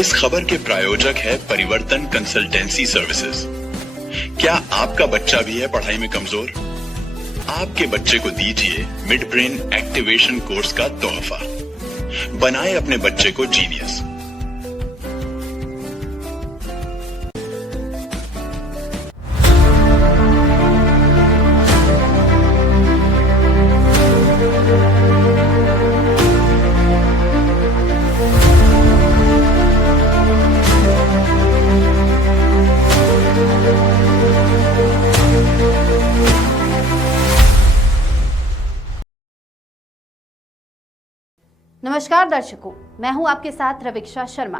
इस खबर के प्रायोजक है परिवर्तन कंसल्टेंसी सर्विसेज। क्या आपका बच्चा भी है पढ़ाई में कमजोर? आपके बच्चे को दीजिए मिड ब्रेन एक्टिवेशन कोर्स का तोहफा। बनाए अपने बच्चे को जीनियस। नमस्कार दर्शकों, मैं हूं आपके साथ रविक्षा शर्मा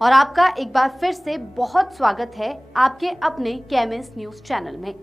और आपका एक बार फिर से बहुत स्वागत है आपके अपने केएमएस न्यूज चैनल में।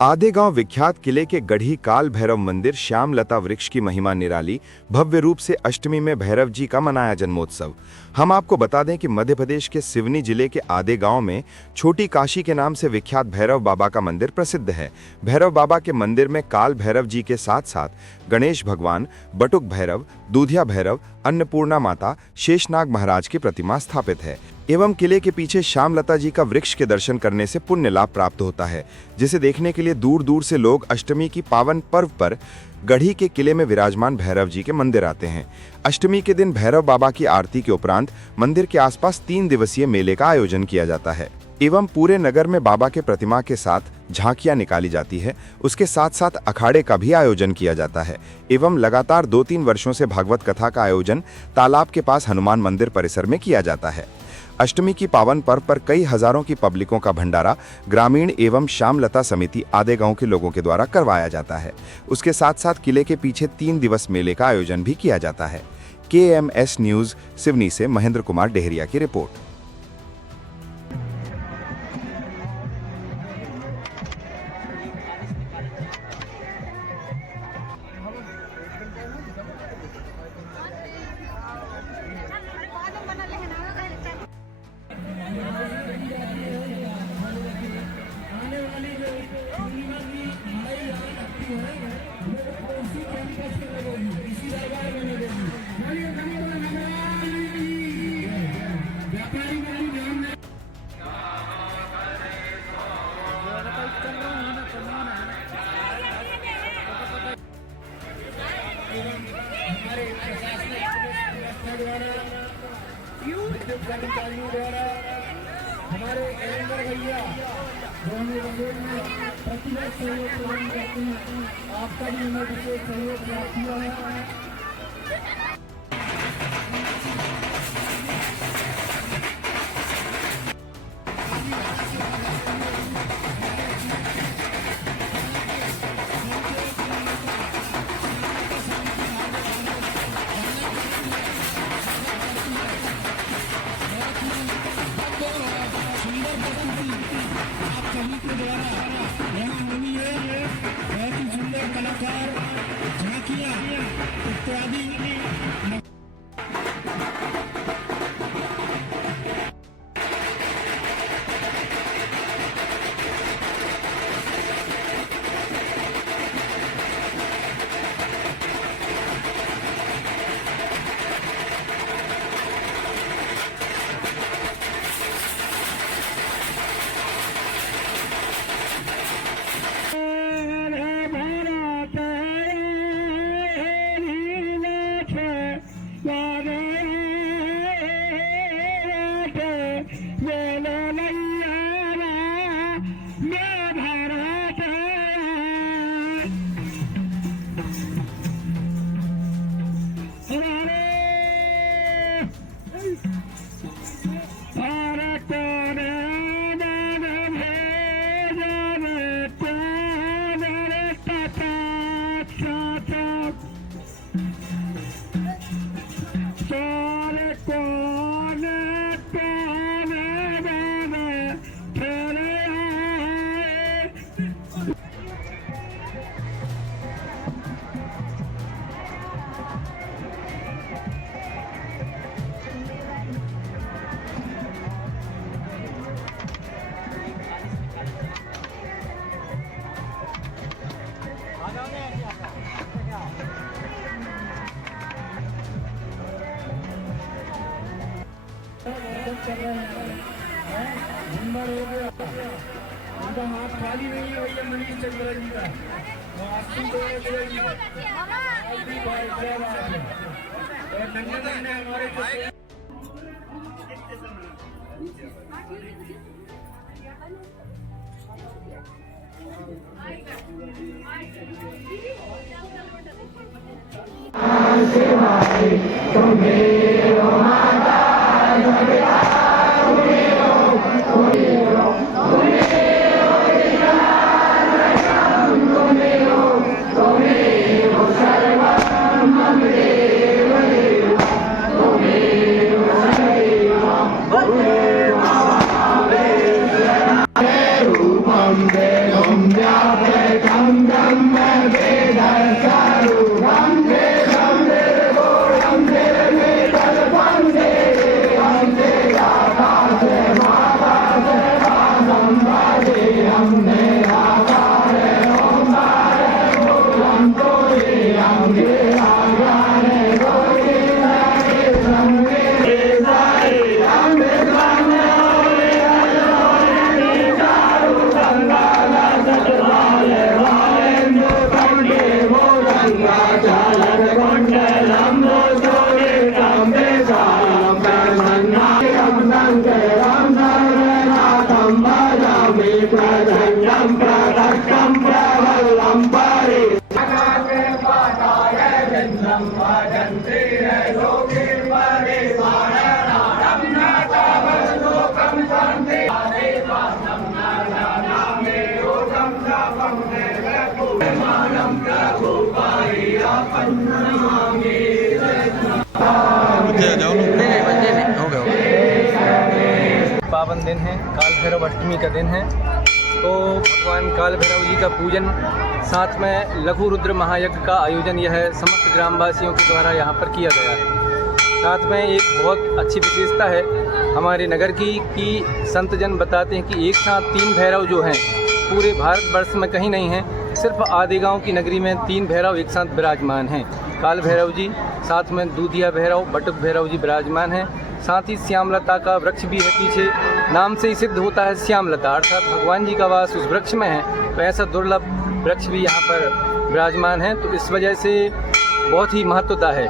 आदेगांव विख्यात किले के गढ़ी काल भैरव मंदिर श्यामलता वृक्ष की महिमा निराली। भव्य रूप से अष्टमी में भैरव जी का मनाया जन्मोत्सव। हम आपको बता दें कि मध्य प्रदेश के सिवनी जिले के आदेगांव में छोटी काशी के नाम से विख्यात भैरव बाबा का मंदिर प्रसिद्ध है। भैरव बाबा के मंदिर में काल भैरव जी के साथ साथ गणेश भगवान, बटुक भैरव, दूधिया भैरव, अन्नपूर्णा माता, शेषनाग महाराज की प्रतिमा स्थापित है एवं किले के पीछे श्यामलता जी का वृक्ष के दर्शन करने से पुण्य लाभ प्राप्त होता है, जिसे देखने के लिए दूर दूर से लोग अष्टमी की पावन पर्व पर गढ़ी के किले में विराजमान भैरव जी के मंदिर आते हैं। अष्टमी के दिन भैरव बाबा की आरती के उपरांत मंदिर के आसपास 3 दिवसीय मेले का आयोजन किया जाता है एवं पूरे नगर में बाबा के प्रतिमा के साथ झांकियां निकाली जाती है। उसके साथ साथ अखाड़े का भी आयोजन किया जाता है एवं लगातार 2-3 वर्षों से भागवत कथा का आयोजन तालाब के पास हनुमान मंदिर परिसर में किया जाता है। अष्टमी की पावन पर्व पर कई हजारों की पब्लिकों का भंडारा ग्रामीण एवं श्यामलता समिति आदेगांव के लोगों के द्वारा करवाया जाता है। उसके साथ साथ किले के पीछे 3 दिवस मेले का आयोजन भी किया जाता है। केएमएस न्यूज सिवनी से महेंद्र कुमार डेहरिया की रिपोर्ट। हमारे प्रशासनिक व्यवस्था द्वारा विद्युत कर्मचारियों द्वारा हमारे कैलेंडर भैया जो हमें मंदिर में प्रतिवर्ष सहयोग प्रदान करते हैं, आपका भी हमें विशेष सहयोग प्राप्त हुआ है। इत्यादि कर रहे हैं नंबर हो गया उनका हाथ खाली नहीं है भैया मनीष चंद्र जी का वो आशीष जी भाई जय बात है और नन्हे नन्हे हमारे जो पावन दिन है, काल भैरव अष्टमी का दिन है। तो भगवान काल भैरव जी का पूजन, साथ में लघु रुद्र महायज्ञ का आयोजन यह समस्त ग्रामवासियों के द्वारा यहाँ पर किया गया है। साथ में एक बहुत अच्छी विशेषता है हमारे नगर की कि संत जन बताते हैं कि एक साथ 3 भैरव जो हैं पूरे भारतवर्ष में कहीं नहीं हैं, सिर्फ आदि गाँव की नगरी में 3 भैरव एक साथ विराजमान हैं। काल भैरव जी, साथ में दूधिया भैरव, बटुक भैरव जी विराजमान हैं। साथ ही श्यामलता का वृक्ष भी है पीछे, नाम से ही सिद्ध होता है श्यामलता, अर्थात भगवान जी का वास उस वृक्ष में है। तो ऐसा दुर्लभ वृक्ष भी यहाँ पर विराजमान है, तो इस वजह से बहुत ही महत्वता है।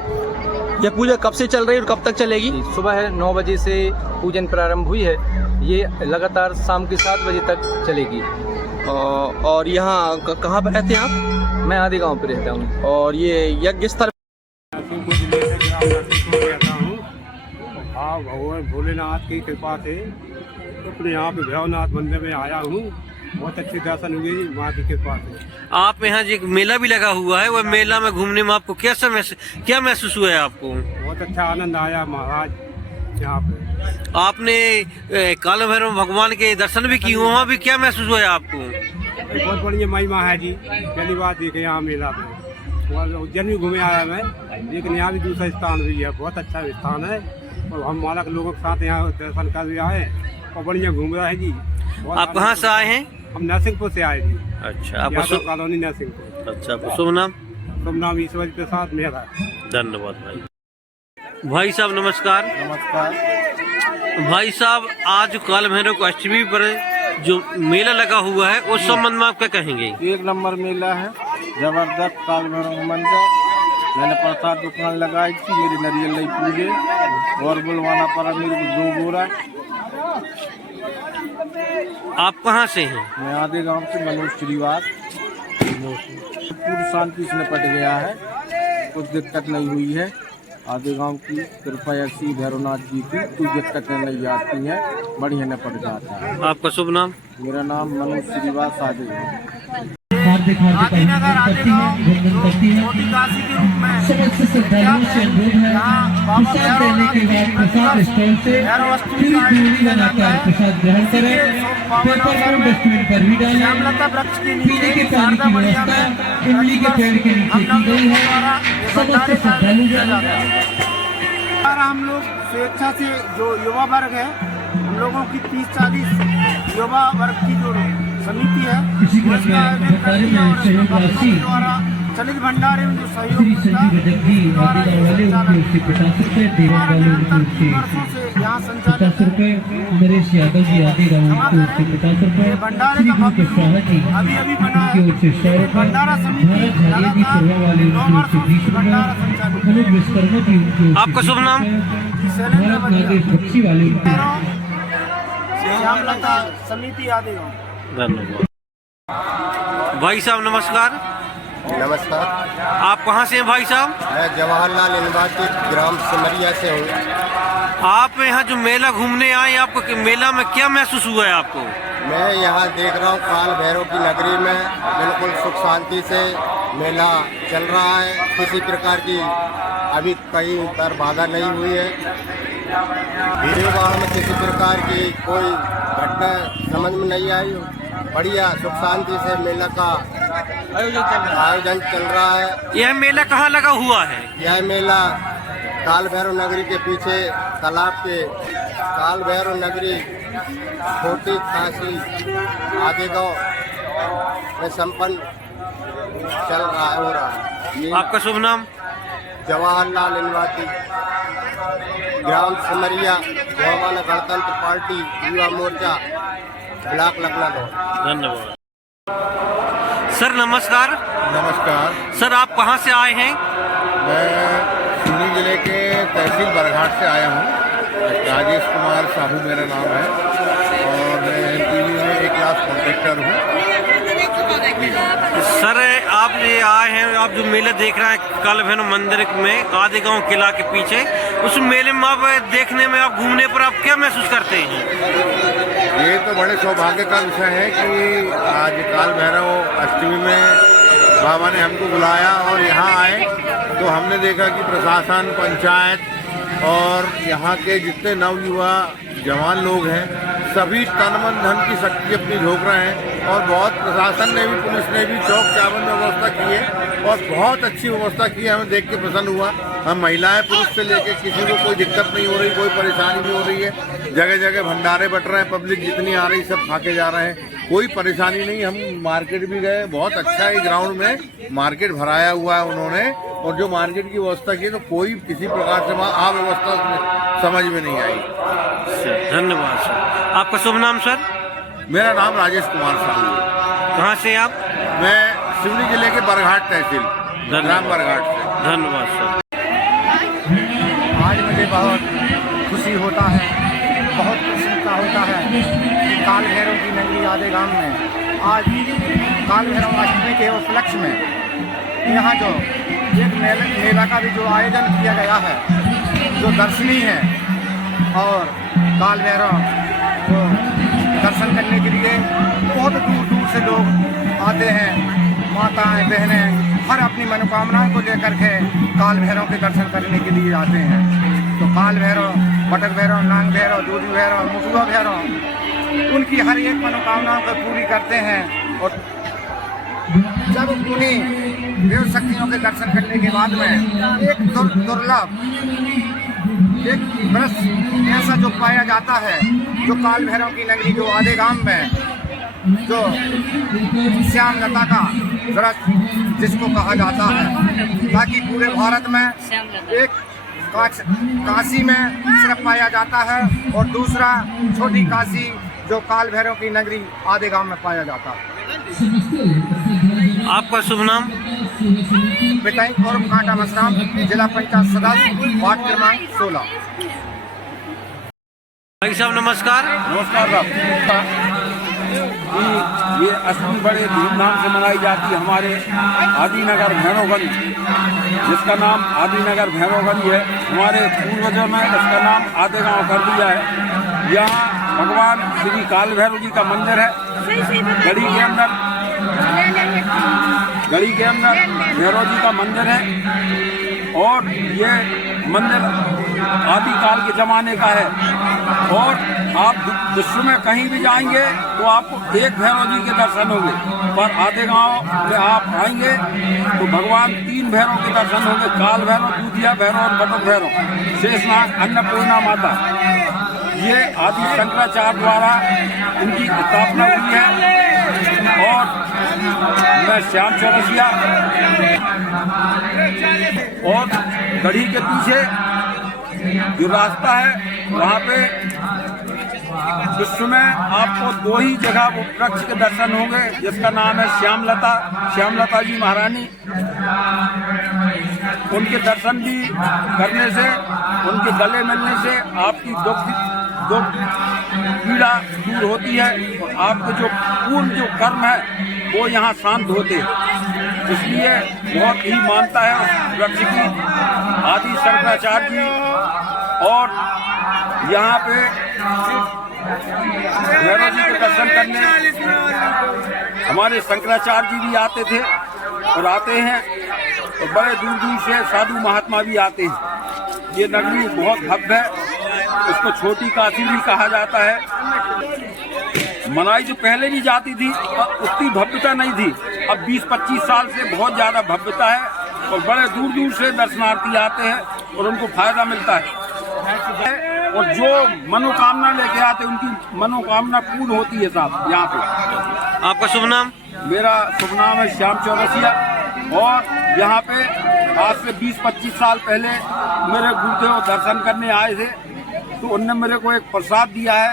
यह पूजा कब से चल रही है और कब तक चलेगी? सुबह 9 बजे से पूजन प्रारंभ हुई है, ये लगातार शाम के 7 बजे तक चलेगी। और यहाँ कहाँ पर रहते हैं आप? मैं आदि गाँव पर रहता हूँ। और ये यज्ञ स्थल हाँ, भगवान भोलेनाथ की कृपा से अपने यहाँ पे भैरवनाथ मंदिर में आया हूँ। बहुत अच्छे दर्शन हुए माँ की कृपा से। आप यहाँ जो मेला भी लगा हुआ है, वह मेला में घूमने में आपको क्या महसूस हुआ है आपको? बहुत अच्छा आनंद आया महाराज यहाँ पे। आपने काल भैरव भगवान के दर्शन भी किए, वहाँ भी क्या महसूस हुआ है आपको? बहुत बढ़िया महिमा है जी, पहली बार देखे यहाँ मेला में। उज्जैन भी घूमे आया मैं, लेकिन यहाँ भी दूसरा स्थान भी है, बहुत अच्छा स्थान है। और हम माला के लोगों के साथ यहाँ दर्शन कर भी आए और बढ़िया घूम रहा है जी। आप कहाँ से आए हैं? हम नरसिंहपुर से आए जी। अच्छा, आपका कॉलोनी नरसिंहपुर। अच्छा, शुभ नाम? शुभ नाम ईश्वर प्रसाद मेहरा। धन्यवाद भाई। भाई साहब नमस्कार। नमस्कार भाई साहब, आज काल भैरव को अष्टमी पर जो मेला लगा हुआ है उस संबंध में आप क्या कहेंगे? एक नंबर मेला है, जबरदस्त काल भैरव मंदिर। मैंने प्रसाद दुकान लगाई थी, मेरी नारियल नहीं पूजे और बुलवाना पड़ा मेरे को 2 बोरा। आप कहाँ से हैं? मैं आधे गांव से मनोज श्रीवास। पूरी शांति से निपट गया है, कुछ दिक्कत नहीं हुई है। आधे गांव की कृपा ऐसी भैरवनाथ जी की कोई दिक्कतें नहीं आती हैं, बढ़िया निपट जाता है। आपका शुभ नाम? मेरा नाम मनोज श्रीवास आधे गाँव। आदिनगर आदिगांव मोदी काशी के रूप में समस्त श्रद्धालुओं से अनुरोध है प्रसाद देने के बाद प्रसाद स्टॉल से पूरी दूरी बनाकर प्रसाद ग्रहण करें। पेपर और डस्टबिन पर भी डालें। पीने के पानी की व्यवस्था इमली के पेड़ के नीचे की गई है। समस्त श्रद्धालु हम लोग स्वेच्छा से जो युवा वर्ग है, हम लोगों की 30-40 युवा वर्ग की जो समिति है, इसी क्रम में भंडारे में सहयोग राशि चलित भंडारे में जो सहयोग श्री संजीव रजक जी वाले उनकी ओर से 50 रुपये, देने वाले उनकी ओर से यहाँ संचालित 50 रुपए, नरेश यादव जी आदि गाँव की ओर से 50 रुपए, श्री गुरु प्रसाद जी अभी अभी बना की ओर से 100 रुपए, भंडारा समिति भारत झाड़िया जी सेवा वाले उनकी ओर से 20 रुपए, अनुज विश्वकर्मा जी उनकी ओर से आपका शुभ नाम? 20 रुपए, भारत नागेश बख्शी वाले उनकी ओर से श्यामलता समिति आदि गाँव। धन्यवाद। भाई साहब नमस्कार। नमस्कार। आप कहाँ से हैं भाई साहब? मैं जवाहरलाल निवासी ग्राम सिमरिया से हूँ। आप यहाँ जो मेला घूमने आए, आपको मेला में क्या महसूस हुआ है आपको? मैं यहाँ देख रहा हूँ काल भैरव की नगरी में बिल्कुल सुख शांति से मेला चल रहा है। किसी प्रकार की अभी कहीं पर बाधा नहीं हुई है। भीड़ भाड़ में किसी प्रकार की कोई घटना समझ में नहीं आई। बढ़िया सुख शांति से मेला का आयोजन चल रहा है। यह मेला कहाँ लगा हुआ है? यह मेला काल भैरव नगरी के पीछे तालाब के काल भैरव नगरी छोटी काशी आदि गाँव में संपन्न चल रहा है, हो रहा है। आपका शुभ नाम? जवाहरलाल निवासी ग्राम सिमरिया गोवाना गणतंत्र पार्टी युवा मोर्चा ब्लॉक लखनऊ। धन्यवाद। सर नमस्कार। नमस्कार। सर आप कहाँ से आए हैं? मैं सिवनी जिले के तहसील बरघाट से आया हूँ। राजेश कुमार साहू मेरा नाम है और मैं NTV में एक क्लास कॉन्ट्रैक्टर हूँ। सर आप ये आए हैं, आप जो मेला देख रहे हैं काल भैरव मंदिर में आदि गाँव किला के पीछे, उस मेले में आप देखने में, आप घूमने पर आप क्या महसूस करते हैं? ये तो बड़े सौभाग्य का विषय है कि आज काल भैरव अष्टमी में बाबा ने हमको बुलाया और यहाँ आए तो हमने देखा कि प्रशासन, पंचायत और यहाँ के जितने नवयुवा जवान लोग हैं सभी तन मन धन की शक्ति अपनी झोंक रहे हैं और बहुत प्रशासन ने भी, पुलिस ने भी चौक चावन में व्यवस्था की है और बहुत अच्छी व्यवस्था की है। हमें देख के पसंद हुआ। हम महिलाएं पुरुष से लेके किसी को कोई दिक्कत नहीं हो रही, कोई परेशानी नहीं हो रही है। जगह जगह भंडारे बट रहे हैं, पब्लिक जितनी आ रही सब खा के जा रहे हैं, कोई परेशानी नहीं। हम मार्केट भी गए, बहुत अच्छा है। ग्राउंड में मार्केट भराया हुआ है उन्होंने और जो मार्केट की व्यवस्था की तो कोई किसी प्रकार से वहाँ अव्यवस्था समझ में नहीं आई। धन्यवाद सर। आपका शुभ नाम सर? मेरा नाम राजेश कुमार साहू है। कहाँ से आप? मैं सिवनी जिले के बरघाट तहसील ग्राम बरघाट से। धन्यवाद सर। आज मुझे बहुत खुशी होता है, बहुत प्रसन्नता होता है कि काल भैरव की नगरी आदि गाँव में आज काल भैरव अष्टमी के उपलक्ष्य में यहाँ जो एक मेला का भी जो आयोजन किया गया है, जो दर्शनीय है और काल भैरव को दर्शन करने के लिए बहुत दूर दूर से लोग आते हैं। माताएं, बहनें हर अपनी मनोकामनाओं को लेकर के काल भैरव के दर्शन करने के लिए आते हैं। तो काल भैरव, बटक भैरव, नांग भैरव, दूधी भैरव, मुखुआ भैरव उनकी हर एक मनोकामनाओं को पूरी करते हैं। और जब उन्हीं देव शक्तियों के दर्शन करने के बाद में एक दुर्लभ एक वृक्ष ऐसा जो पाया जाता है, जो काल भैरव की नगरी जो आधे गांव में जो श्यामलता का वृक्ष जिसको कहा जाता है, ताकि पूरे भारत में एक काशी में सिर्फ पाया जाता है और दूसरा छोटी काशी जो काल भैरव की नगरी आधे गांव में पाया जाता है। आपका शुभ नाम? पिटाई और कांटा मसराम, जिला पंचायत सदस्य, वार्ड क्रमांक 16। भाई साहब नमस्कार। नमस्कार साहब। ये अष्टमी बड़े धूमधाम से मनाई जाती है हमारे आदिनगर भैरवगंज, जिसका नाम आदिनगर भैरवगंज है। हमारे पूर्वजों ने इसका नाम आधे गाँव कर दिया है। यहाँ भगवान श्री काल भैरव जी का मंदिर है। गढ़ी के अंदर भैरव जी का मंदिर है और ये मंदिर आदिकाल के ज़माने का है। और आप विश्व में कहीं भी जाएंगे तो आपको एक भैरव जी के दर्शन होंगे, पर आधे गांव में आप आएंगे तो भगवान 3 भैरव के दर्शन होंगे, काल भैरव, दूधिया भैरव और बटक भैरव, शेषनाग, अन्नपूर्णा माता। ये आदि शंकराचार्य द्वारा इनकी स्थापना हुई है। और मैं श्याम चौरसिया और गढ़ी के पीछे जो रास्ता है वहाँ पे विश्व में आपको 2 ही जगह वो वृक्ष के दर्शन होंगे, जिसका नाम है श्यामलता जी महारानी। उनके दर्शन भी करने से, उनके गले मिलने से आपकी दुख पीड़ा दूर होती है और आपके जो पूर्ण जो कर्म है वो यहाँ शांत होते हैं। इसलिए बहुत ही मानता है उस वृक्ष की आदि शंकराचार्य जी। और यहाँ पे भैरव जी के दर्शन करने हमारे शंकराचार्य जी भी आते थे और आते हैं, और बड़े दूर दूर से साधु महात्मा भी आते हैं। ये नगरी बहुत भव्य है, इसको छोटी काशी भी कहा जाता है। मनाई जो पहले भी जाती थी उतनी भव्यता नहीं थी, अब 20-25 साल से बहुत ज़्यादा भव्यता है और बड़े दूर दूर से दर्शनार्थी आते हैं और उनको फायदा मिलता है। और जो मनोकामना लेके आते उनकी मनोकामना पूर्ण होती है साहब यहाँ पे। आपका शुभ नाम? मेरा शुभ नाम है श्याम चौरसिया। और यहाँ पे आज से 20-25 साल पहले मेरे गुरुदेव दर्शन करने आए थे, तो उनने मेरे को एक प्रसाद दिया है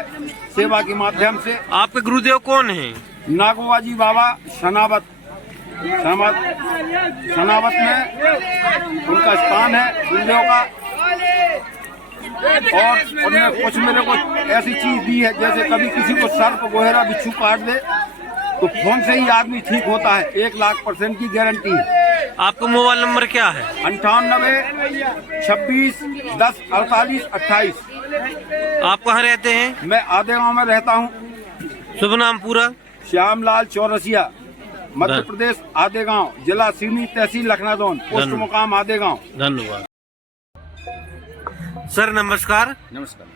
सेवा के माध्यम से। आपके गुरुदेव कौन हैं? नागोबाजी बाबा सनावत में उनका स्थान है गुरुदेव का। और उन्होंने कुछ मेरे को ऐसी चीज दी है, जैसे कभी किसी को सर्प गोहेरा बिच्छू काट दे तो फोन से ही आदमी ठीक होता है, 1,00,000% की गारंटी है। आपका मोबाइल नंबर क्या है? 98 26 10 48 28। आप कहाँ रहते हैं? मैं आदेगांव में रहता हूँ। शुभ नाम पूरा? श्यामलाल चौरसिया, मध्य प्रदेश, आदेगांव, जिला सिवनी, तहसील लखनादौन, पोस्ट मुकाम आदेगांव। धन्यवाद सर। नमस्कार। नमस्कार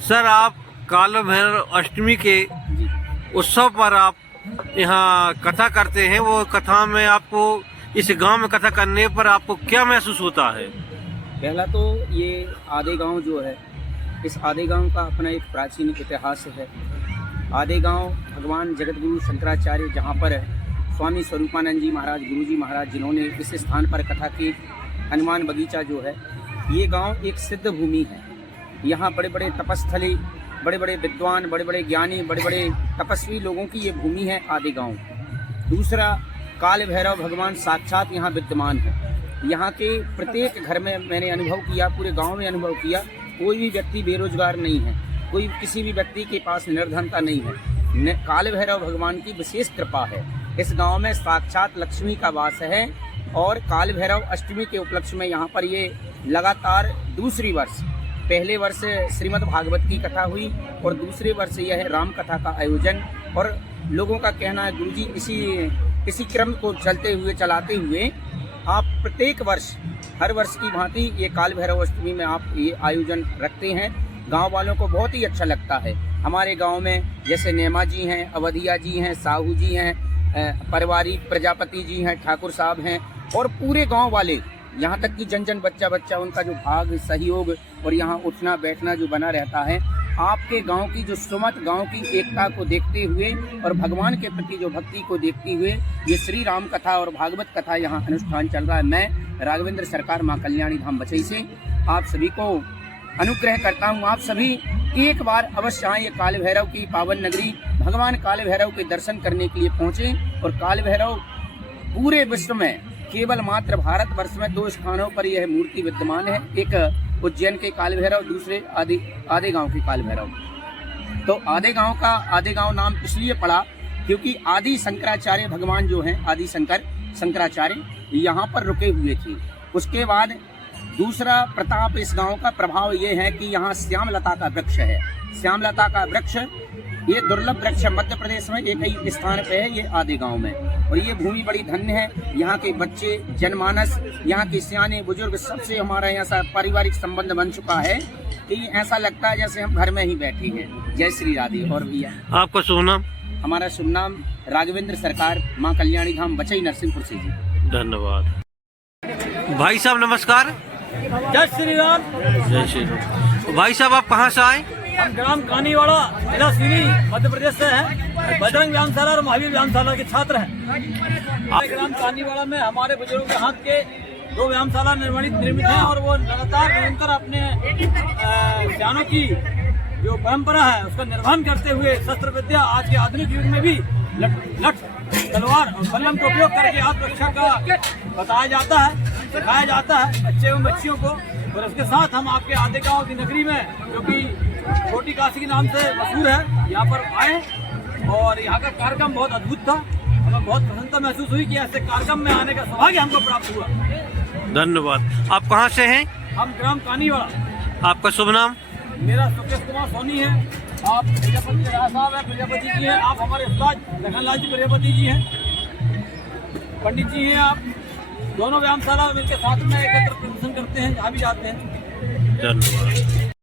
सर, आप काल भैरव अष्टमी के उत्सव पर आप यहाँ कथा करते हैं। वो कथा में आपको इस गांव में कथा करने पर आपको क्या महसूस होता है? पहला तो ये आदेगांव जो है, इस आदेगांव का अपना एक प्राचीन इतिहास है। आदेगांव भगवान जगतगुरु शंकराचार्य जहाँ पर स्वामी स्वरूपानंद जी महाराज, गुरु जी महाराज, जिन्होंने इस स्थान पर कथा की, हनुमान बगीचा जो है, ये गांव एक सिद्ध भूमि है। यहाँ बड़े बड़े तपस्थली, बड़े बड़े विद्वान, बड़े बड़े ज्ञानी, बड़े बड़े तपस्वी लोगों की ये भूमि है आदेगांव। दूसरा, काल भैरव भगवान साक्षात यहाँ विद्यमान है। यहाँ के प्रत्येक घर में मैंने अनुभव किया, पूरे गांव में अनुभव किया, कोई भी व्यक्ति बेरोजगार नहीं है, कोई किसी भी व्यक्ति के पास निर्धनता नहीं है। काल भैरव भगवान की विशेष कृपा है। इस गांव में साक्षात लक्ष्मी का वास है। और काल भैरव अष्टमी के उपलक्ष्य में यहाँ पर ये लगातार दूसरी वर्ष, पहले वर्ष श्रीमद् भागवत की कथा हुई और दूसरे वर्ष यह है राम कथा का आयोजन। और लोगों का कहना है गुरुजी इसी क्रम को चलाते हुए आप प्रत्येक वर्ष, हर वर्ष की भांति ये काल भैरव अष्टमी में आप ये आयोजन रखते हैं। गांव वालों को बहुत ही अच्छा लगता है। हमारे गांव में जैसे नेमा जी हैं, अवधिया जी हैं, साहू जी हैं, परिवारी प्रजापति जी हैं, ठाकुर साहब हैं, और पूरे गांव वाले, यहाँ तक कि जन बच्चा उनका जो भाग, सहयोग और यहाँ उठना बैठना जो बना रहता है, आपके गांव की जो सुमत, गांव की एकता को देखते हुए और भगवान के प्रति जो भक्ति को देखते हुए ये श्री राम कथा और भागवत कथा यहाँ अनुष्ठान चल रहा है। मैं राघवेंद्र सरकार माँ कल्याणी धाम बचई से आप सभी को अनुग्रह करता हूँ। आप सभी एक बार अवश्य आए काल भैरव की पावन नगरी, भगवान काल भैरव के दर्शन करने के लिए पहुँचे। और काल भैरव पूरे विश्व में, केवल मात्र भारत वर्ष में 2 स्थानों पर यह मूर्ति विद्यमान है। एक उज्जैन के काल भैरव, दूसरे आदेगांव के काल भैरव। तो आदेगांव नाम इसलिए पड़ा क्योंकि आदि शंकराचार्य भगवान जो हैं, आदि शंकराचार्य यहाँ पर रुके हुए थे। उसके बाद दूसरा प्रताप इस गांव का प्रभाव ये है कि यहाँ श्यामलता का वृक्ष है। श्यामलता का वृक्ष ये दुर्लभ वृक्ष मध्य प्रदेश में एक ही स्थान पे है, ये आदेगांव में। और ये भूमि बड़ी धन्य है। यहाँ के बच्चे, जनमानस, यहाँ के सियाने बुजुर्ग, सबसे हमारा यहाँ पारिवारिक संबंध बन चुका है कि ऐसा लगता है जैसे हम घर में ही बैठे हैं। जय श्री राधे। और भैया आपका शुभ नाम? हमारा शुभ नाम राघवेंद्र सरकार, माँ कल्याणी धाम, बचई, नरसिंहपुर से जी। धन्यवाद। भाई साहब नमस्कार। जय श्री राम। जय श्री राम। भाई साहब आप कहाँ से आए? हम ग्राम कानीवाड़ा, जिला सिवनी, मध्य प्रदेश से हैं। बजरंग व्यायामशाला और महावीर व्यायामशाला के छात्र हैं। ग्राम कानीवाड़ा में हमारे बुजुर्गों के हाथ के 2 व्यायामशाला निर्मित है और वो लगातार निरंतर अपने ज्ञानों की जो परंपरा है उसका निर्वहन करते हुए शस्त्र विद्या आज के आधुनिक युग में भी लठ तलवार और कलम का उपयोग करके आत्मरक्षा का बताया जाता है, सिखाया जाता है बच्चे एवं बच्चियों को। और उसके साथ हम आपके आदिगांव की नगरी में, जो कि छोटी काशी के नाम से मशहूर है, यहाँ पर आए और यहाँ का कार्यक्रम बहुत अद्भुत था। हमें बहुत प्रसन्नता महसूस हुई कि ऐसे कार्यक्रम में आने का सौभाग्य हमको प्राप्त हुआ। धन्यवाद। आप कहाँ से हैं? हम ग्राम कानीवाड़ा। आपका शुभ नाम? मेरा सुकेश कुमार सोनी है। आप प्रजापति राय साहब हैं, प्रजापति जी हैं। आप हमारे उस्ताद लखनलाल जी प्रजापति जी हैं, पंडित जी हैं। आप दोनों व्यायामशाला मिलकर साथ में एकत्र प्रदर्शन करते हैं, जहाँ भी जाते हैं। धन्यवाद।